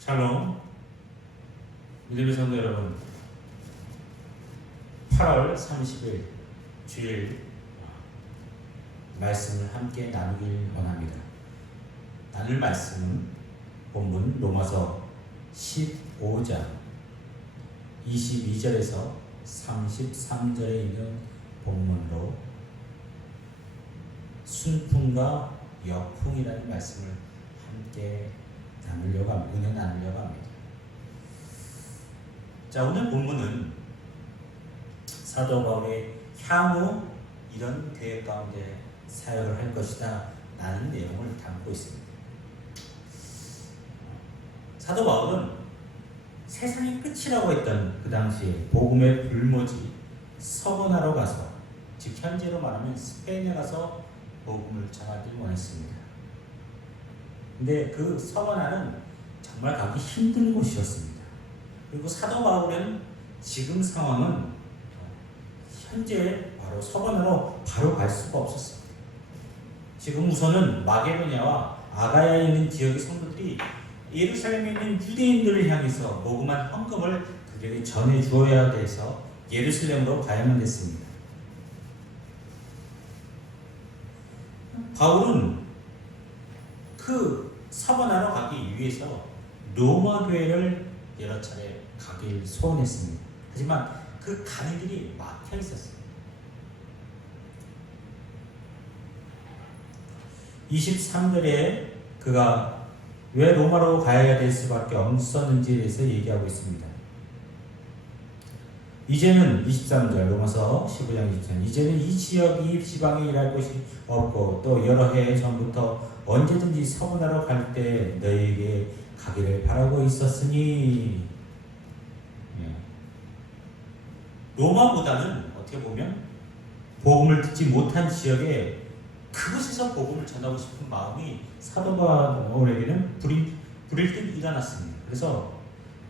샬롬, 믿음의 성도 여러분, 8월 30일 주일 말씀을 함께 나누길 원합니다. 나눌 말씀은 본문 로마서 15장 22절에서 33절에 있는 본문으로 순풍과 역풍이라는 말씀을 함께 나누려고 합니다. 은혜 나누려고 합니다. 자, 오늘 본문은 사도 바울의 향후 이런 계획 가운데 사역을 할 것이다 라는 내용을 담고 있습니다. 사도 바울은 세상의 끝이라고 했던 그 당시에 복음의 불모지 서머나로 가서, 즉 현재로 말하면 스페인에 가서 복음을 전하길 원했습니다. 근데 그 서머나는 정말 가기 힘든 곳이었습니다. 그리고 사도 바울은 지금 상황은 현재 바로 서머나로 바로 갈 수가 없었습니다. 지금 우선은 마게도냐와 아가야에 있는 지역의 성도들이 예루살렘에 있는 유대인들을 향해서 모금한 헌금을 그들에게 전해 주어야 돼서 예루살렘으로 가야만 됐습니다. 바울은 그 서머나로 가기 위해서 로마 교회를 여러 차례 가길 소원했습니다. 하지만 그 가는 길이 막혀 있었어요. 23절에 그가 왜 로마로 가야 될 수밖에 없었는지에 대해서 얘기하고 있습니다. 이제는 23절 로마서 15장 23절 이제는 이 지역 이 지방에 일할 곳이 없고 또 여러 해 전부터 언제든지 서머나로 갈 때 너희에게 가기를 바라고 있었으니, 로마보다는 어떻게 보면 복음을 듣지 못한 지역에 그곳에서 복음을 전하고 싶은 마음이 사도 바울에게는 불일 듯 일어났습니다. 그래서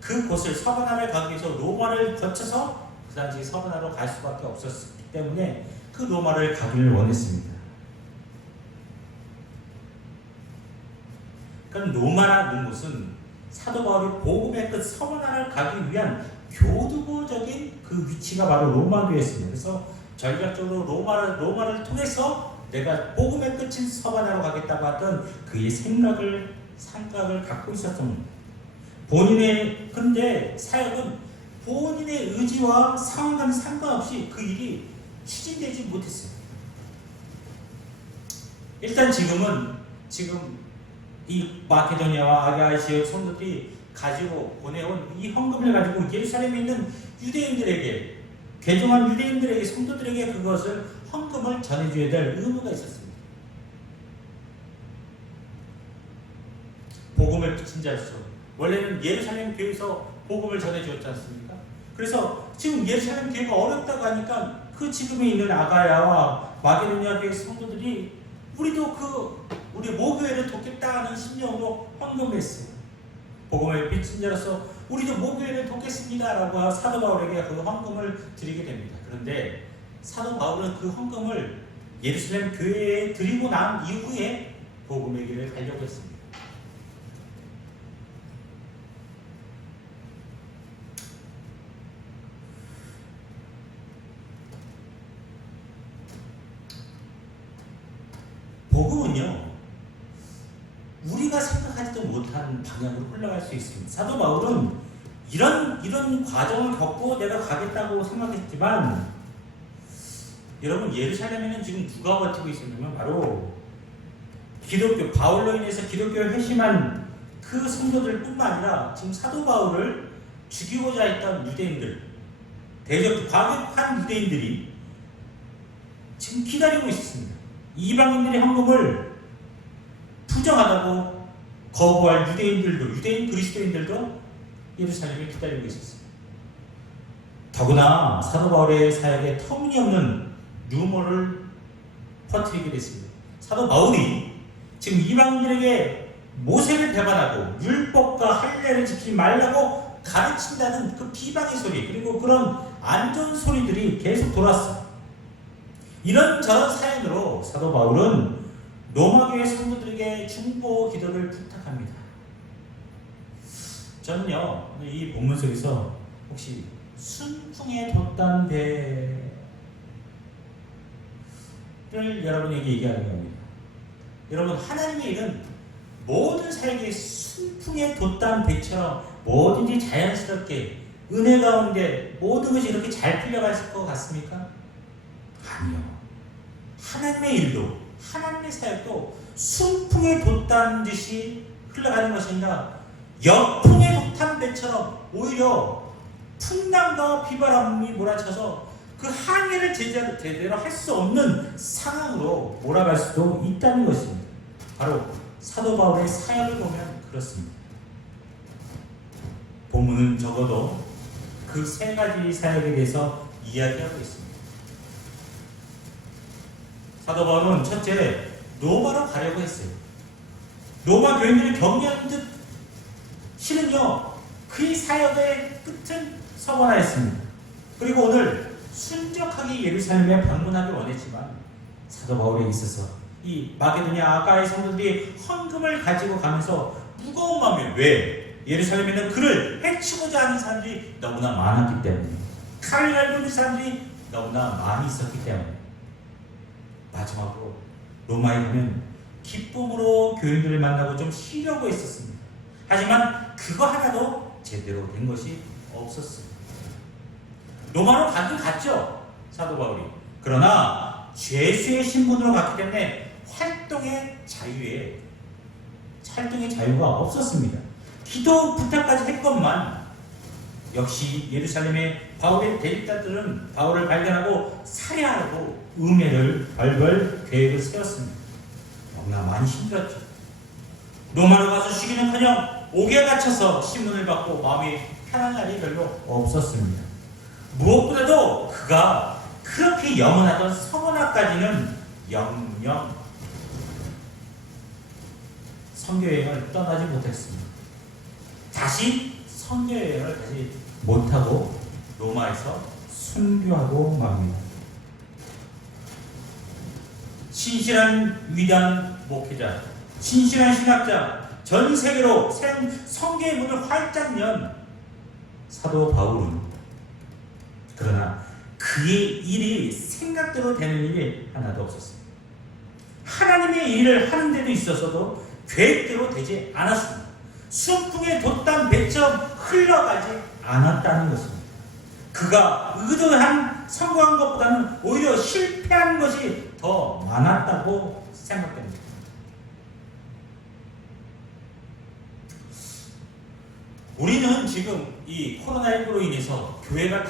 그곳을 서머나를 가기 위해서 로마를 거쳐서 그 당시 서머나로 갈 수밖에 없었기 때문에 그 로마를 가기를 원했습니다. 그러니까 로마라는 곳은 사도 바울이 복음의 끝 서머나를 가기 위한 교두보적인 그 위치가 바로 로마 교회였습니다. 그래서 전략적으로 로마를 통해서 내가 복음의 끝인 서머나로 가겠다고 하던 그의 생각을 갖고 있었던 본인의 근데 사역은 본인의 의지와 상황과는 상관없이 그 일이 추진되지 못했어요. 일단 지금 이 마케도니아와 아가야 지역 성도들이 가지고 보내온 이 헌금을 가지고 예루살렘에 있는 유대인들에게, 개종한 유대인들에게, 성도들에게 그것을 헌금을 전해줘야 될 의무가 있었습니다. 복음을 비친 자로서 원래는 예루살렘 교회에서 복음을 전해주었지 않습니까? 그래서 지금 예루살렘 교회가 어렵다고 하니까 그 지금에 있는 아가야와 마게도니아 교회 성도들이 우리 모교회를 돕겠다는 심령으로 헌금을 했어요. 복음을 비친 자로서 우리도 모교회를 돕겠습니다라고 사도 바울에게 그 헌금을 드리게 됩니다. 그런데 사도 바울은 그 헌금을 예루살렘 교회에 드리고 난 이후에 복음의 길을 가려고 했습니다. 복음은요, 우리가 생각하지도 못한 방향으로 흘러갈 수 있습니다. 사도 바울은 이런 과정을 겪고 내가 가겠다고 생각했지만, 여러분, 예루살렘에는 지금 누가 버티고 있었냐면 바로 기독교, 바울로 인해서 기독교를 회심한 그 성도들뿐만 아니라 지금 사도 바울을 죽이고자 했던 유대인들, 대적 과격한 유대인들이 지금 기다리고 있었습니다. 이방인들의 헌금을 부정하다고 거부할 유대인 그리스도인들도 예루살렘에 기다리고 있었습니다. 더구나 사도 바울의 사역에 터무니없는 루머를 퍼뜨리게 됐습니다. 사도 바울이 지금 이방인들에게 모세를 배반하고 율법과 할례를 지키지 말라고 가르친다는 그 비방의 소리, 그리고 그런 안전 소리들이 계속 돌았어요. 이런저런 사연으로 사도 바울은 로마교회 성도들에게 중보 기도를 부탁합니다. 저는요, 이 본문 속에서 혹시 순풍에 돛단 배를 여러분에게 얘기하려고 합니다. 여러분, 하나님의 일은 모든 사역의 순풍에 돛단 배처럼 뭐든지 자연스럽게 은혜 가운데 모든 것이 이렇게 잘 풀려갈 것 같습니까? 아니요. 하나님의 일도, 하나님의 사역도 순풍에 돛단 듯이 흘러가는 것이 아니라 역풍에 돛단 배처럼 오히려 풍랑과 비바람이 몰아쳐서 그 항해를 제대로 할 수 없는 상황으로 몰아갈 수도 있다는 것입니다. 바로 사도 바울의 사역을 보면 그렇습니다. 본문은 적어도 그 세 가지 사역에 대해서 이야기하고 있습니다. 사도 바울은 첫째, 로마로 가려고 했어요. 로마 교인들을 격려하는 듯 실은요, 그의 사역의 끝은 서원하였습니다. 그리고 오늘 순적하게 예루살렘에 방문하기 원했지만 사도 바울에 있어서 이 마게도냐 아가의 성도들이 헌금을 가지고 가면서 무거운 마음에, 왜? 예루살렘에는 그를 해치고자 하는 사람들이 너무나 많았기 때문에, 칼을 갈고 있는 사람들이 너무나 많이 있었기 때문에 마지막으로 로마에 가면 기쁨으로 교인들을 만나고 좀 쉬려고 했었습니다. 하지만 그거 하나도 제대로 된 것이 없었습니다. 로마로 가긴 갔죠, 사도 바울이. 그러나 죄수의 신분으로 갔기 때문에 활동의 자유가 없었습니다. 기도 부탁까지 했건만 역시 예루살렘의 바울의 대립자들은 바울을 발견하고 살해하려고 음해를 벌벌 계획을 세웠습니다. 너무나 많이 힘들었죠. 로마로 가서 쉬기는커녕 옥에 갇혀서 신문을 받고 마음이 편한 날이 별로 없었습니다. 무엇보다도 그가 그렇게 염원하던 서머나까지는 영영 선교여행을 떠나지 못했습니다. 다시 선교여행을 다시 못하고 로마에서 순교하고 맙니다. 신실한 위대한 목회자, 신실한 신학자, 전 세계로 선교의 문을 활짝 연 사도 바울은, 그러나 그의 일이 생각대로 되는 일이 하나도 없었습니다. 하나님의 일을 하는 데도 있어서도 계획대로 되지 않았습니다. 순풍에 돛단 배처럼 흘러가지 않았다는 것입니다. 그가 의도한 성공한 것보다는 오히려 실패한 것이 더 많았다고 생각됩니다. 우리는 지금 이 코로나19로 인해서 교회가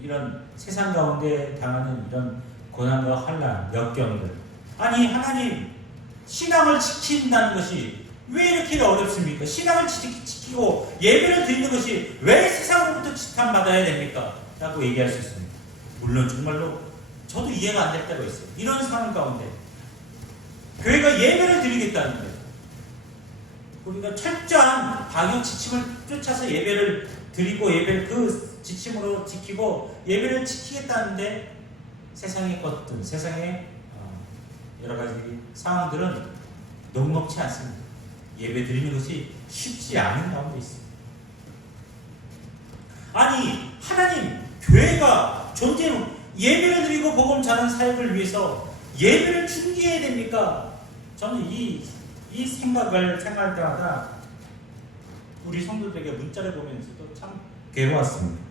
이런 세상 가운데 당하는 이런 고난과 환난, 역경들, 아니 하나님, 신앙을 지킨다는 것이 왜 이렇게 어렵습니까? 신앙을 지키고 예배를 드리는 것이 왜 세상으로부터 지탄받아야 됩니까? 라고 얘기할 수 있습니다. 물론 정말로 저도 이해가 안 될 때가 있어요. 이런 상황 가운데 교회가 예배를 드리겠다는데 우리가 철저한 방역 지침을 쫓아서 예배를 드리고 예배를 그 지침으로 지키고 예배를 지키겠다는데 세상의 것들, 세상의 여러 가지 상황들은 녹록치 않습니다. 예배 드리는 것이 쉽지 않은 가운데 있습니다. 아니 하나님, 교회가 존재로 예배를 드리고 복음 전하는 사역을 위해서 예배를 중지해야 됩니까? 저는 이 생각할 때마다 우리 성도들에게 문자를 보면서도 참 괴로웠습니다.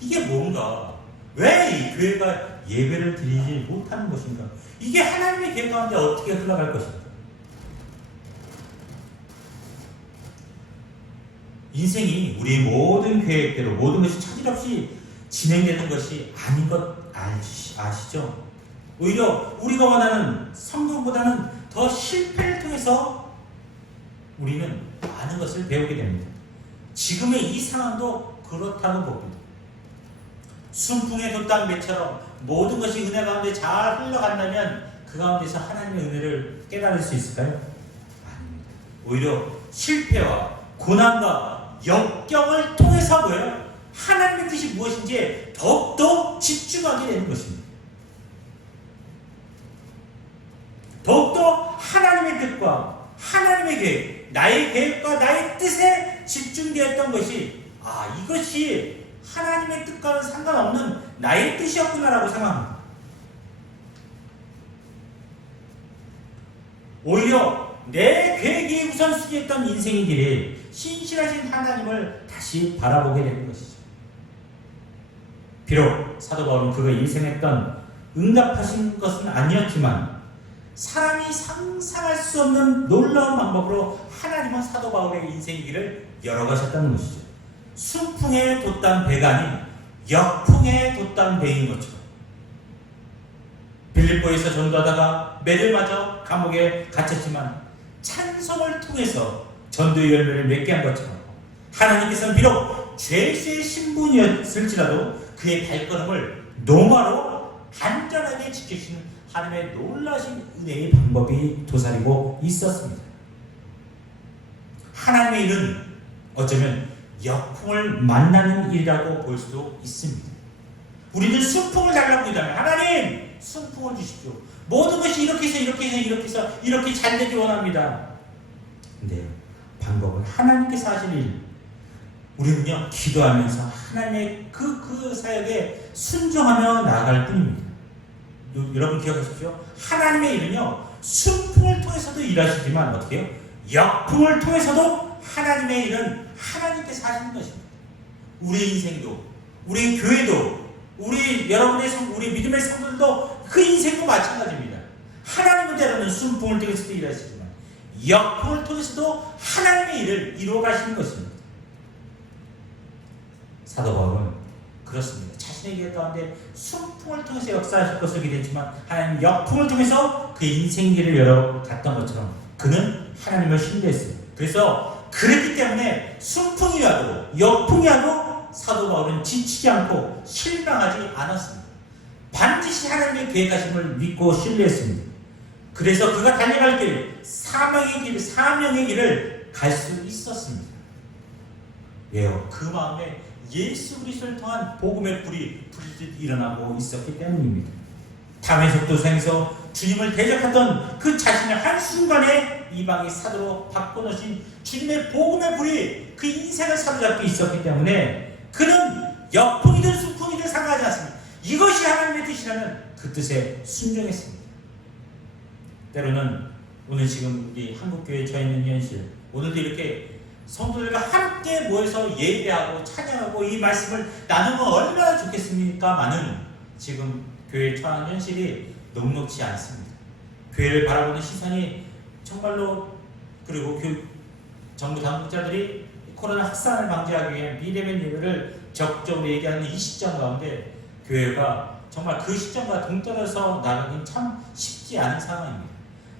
이게 뭔가, 왜 이 교회가 예배를 드리지 못하는 것인가? 이게 하나님의 계획 가운데 어떻게 흘러갈 것인가? 인생이 우리의 모든 계획대로 모든 것이 차질없이 진행되는 것이 아닌 것 아시죠? 오히려 우리가 원하는 성공보다는 더 실패를 통해서 우리는 많은 것을 배우게 됩니다. 지금의 이 상황도 그렇다고 봅니다. 순풍에 돛단 배처럼 모든 것이 은혜 가운데 잘 흘러간다면 그 가운데서 하나님의 은혜를 깨달을 수 있을까요? 아닙니다. 오히려 실패와 고난과 역경을 통해서 뭐예요? 하나님의 뜻이 무엇인지 더욱더 집중하게 되는 것입니다. 더욱더 하나님의 뜻과 하나님의 계획, 나의 계획과 나의 뜻에 집중되었던 것이 이것이 하나님의 뜻과는 상관없는 나의 뜻이었구나라고 생각합니다. 오히려 내 계획이 우선순위였던 인생의 길에 신실하신 하나님을 다시 바라보게 되는 것이죠. 비록 사도 바울은 그가 인생했던 응답하신 것은 아니었지만 사람이 상상할 수 없는 놀라운 방법으로 하나님은 사도 바울의 인생의 길을 열어가셨다는 것이죠. 순풍에 돛단 배가 아닌 역풍에 돛단 배인 것처럼 빌립보에서 전도하다가 매를 맞아 감옥에 갇혔지만 찬송을 통해서 전도의 열매를 맺게 한 것처럼 하나님께서는 비록 죄수의 신분이었을지라도 그의 발걸음을 노마로 안전하게 지키시는 하나님의 놀라신 은혜의 방법이 도사리고 있었습니다. 하나님의 일은 어쩌면 역풍을 만나는 일이라고 볼 수도 있습니다. 우리는 순풍을 달라고 한다면 하나님 순풍을 주십시오. 모든 것이 이렇게 해서 이렇게 잘 되기 원합니다. 근데 방법은 하나님께서 하실 일. 우리는요 기도하면서 하나님의 그 사역에 순종하며 나아갈 뿐입니다. 여러분 기억하십시오. 하나님의 일은요 순풍을 통해서도 일하시지만 어떻게 해요? 역풍을 통해서도 하나님의 일은 하나님께서 하시는 것입니다. 우리 인생도, 우리 교회도, 우리 믿음의 성도들도 그 인생도 마찬가지입니다. 하나님은 때로는 순풍을 통해서도 일하시지만 역풍을 통해서도 하나님의 일을 이루어 가시는 것입니다. 사도 바울은 그렇습니다. 자신의 길 가운데 순풍을 통해서 역사하실 것을 기대했지만 하나님 역풍을 통해서 그 인생 길을 열어갔던 것처럼 그는 하나님을 신뢰했어요. 그래서 그랬기 때문에 순풍이 와도 역풍이 와도 사도 바울은 지치지 않고 실망하지 않았습니다. 반드시 하나님의 계획하심을 믿고 신뢰했습니다. 그래서 그가 달려갈 길, 사명의 길을 갈 수 있었습니다. 왜요? 그 마음에 예수 그리스도를 통한 복음의 불이 부르듯 일어나고 있었기 때문입니다. 다메섹 도상에서 주님을 대적했던 그 자신의 한순간에 이방의 사도로 바꿔놓으신 주님의 복음의 불이 그 인생을 사로잡고 있었기 때문에 그는 역풍이든 순풍이든 상하지 않습니다. 이것이 하나님의 뜻이라면 그 뜻에 순종했습니다. 때로는 오늘 지금 우리 한국교회에 처해 있는 현실, 오늘도 이렇게 성도들과 함께 모여서 예배하고 찬양하고 이 말씀을 나누면 얼마나 좋겠습니까마는 지금 교회에 처한 현실이 녹록지 않습니다. 교회를 바라보는 시선이 정말로, 그리고 정부 당국자들이 코로나 확산을 방지하기 위해 비대면 예배를 적극적으로 얘기하는 이 시점 가운데 교회가 정말 그 시점과 동떨어서 나가긴 참 쉽지 않은 상황입니다.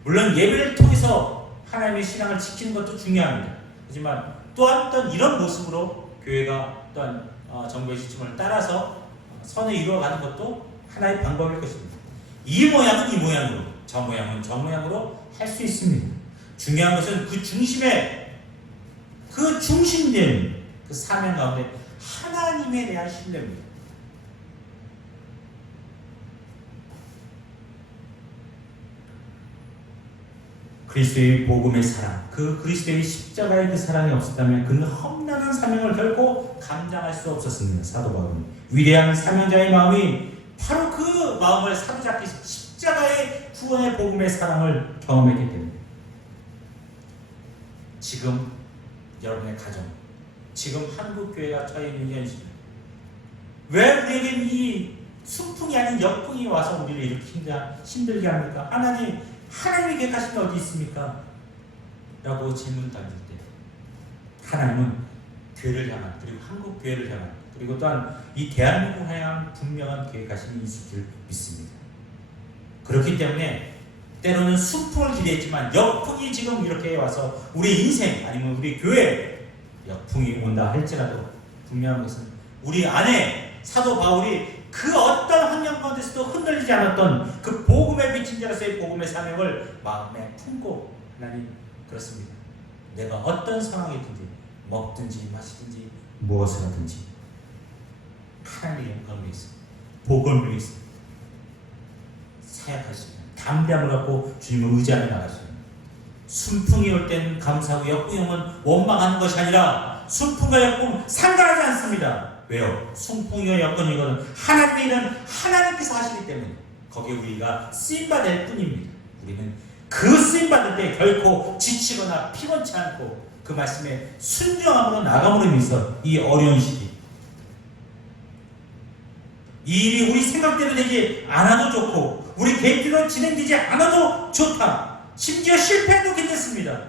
물론 예배를 통해서 하나님의 신앙을 지키는 것도 중요합니다. 하지만 또한 이런 모습으로 교회가 또한 정부의 지침을 따라서 선을 이루어가는 것도 하나의 방법일 것입니다. 이 모양은 이 모양으로, 저 모양은 저 모양으로 할 수 있습니다. 중요한 것은 그 중심에, 그 중심된 그 사명 가운데 하나님에 대한 신뢰입니다. 그리스도의 복음의 사랑, 그 그리스도의 십자가의 그 사랑이 없었다면 그는 험난한 사명을 결코 감당할 수 없었습니다. 사도 바울은 위대한 사명자의 마음이 바로 그 마음을 사로잡기 십자가의 구원의 복음의 사랑을 경험했기 때문에 지금 여러분의 가정, 지금 한국교회가 처해 있는 현실, 왜 우리에게 이 순풍이 아닌 역풍이 와서 우리를 이렇게 힘들게 합니까? 하나님의 계획하신 게 어디 있습니까? 라고 질문 던질 때 하나님은 교회를 향한, 그리고 한국 교회를 향한, 그리고 또한 이 대한민국을 향한 분명한 계획하심이 있을 줄 믿습니다. 그렇기 때문에 때로는 순풍을 기대했지만 역풍이 지금 이렇게 와서 우리 인생 아니면 우리 교회에 역풍이 온다 할지라도 분명한 것은 우리 안에 사도 바울이 그 어떤 환경 가운데서도 흔들리지 않았던 그 복음의 비친 자로서의 복음의 사명을 마음에 품고, 하나님 그렇습니다. 내가 어떤 상황이든지 먹든지 마시든지 무엇을 하든지 하나님의 영광을 위해서, 복음을 위해서 사역할 수 있는 담대함을 갖고 주님을 의지하며 나갈 수 있는 순풍이 올 때는 감사하고 역풍이 오면 원망하는 것이 아니라 순풍과 역풍 상관하지 않습니다. 왜요? 순풍이와 역풍이거든 하나님의 일은 하나님께서 하시기 때문에 거기에 우리가 쓰임받을 뿐입니다. 우리는 그 쓰임받을 때 결코 지치거나 피곤치 않고 그 말씀에 순종함으로 나감으로 인해서 이 어려운 시기 이 일이 우리 생각대로 되지 않아도 좋고 우리 계획대로 진행되지 않아도 좋다. 심지어 실패해도 괜찮습니다.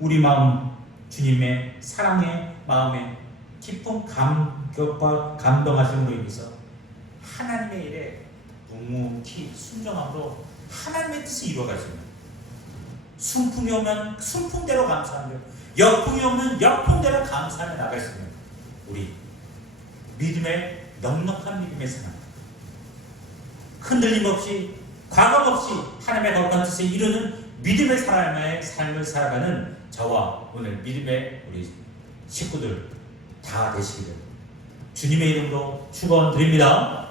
우리 마음 주님의 사랑의 마음에 깊은 감격과 감동하심으로 인해서 하나님의 일에 묵묵히 순종함으로 하나님의 뜻을 이루어가십니다. 순풍이 오면 순풍대로 감사하며 역풍이 오면 역풍대로 감사하며 나갈 수 있는 우리 믿음의 넉넉한 믿음의 사람 흔들림 없이 과감 없이 하나님의 거룩한 뜻을 이루는 믿음의 사람의 삶을 살아가는 저와 오늘 믿음의 우리 식구들 다 되시기를 주님의 이름으로 축원드립니다.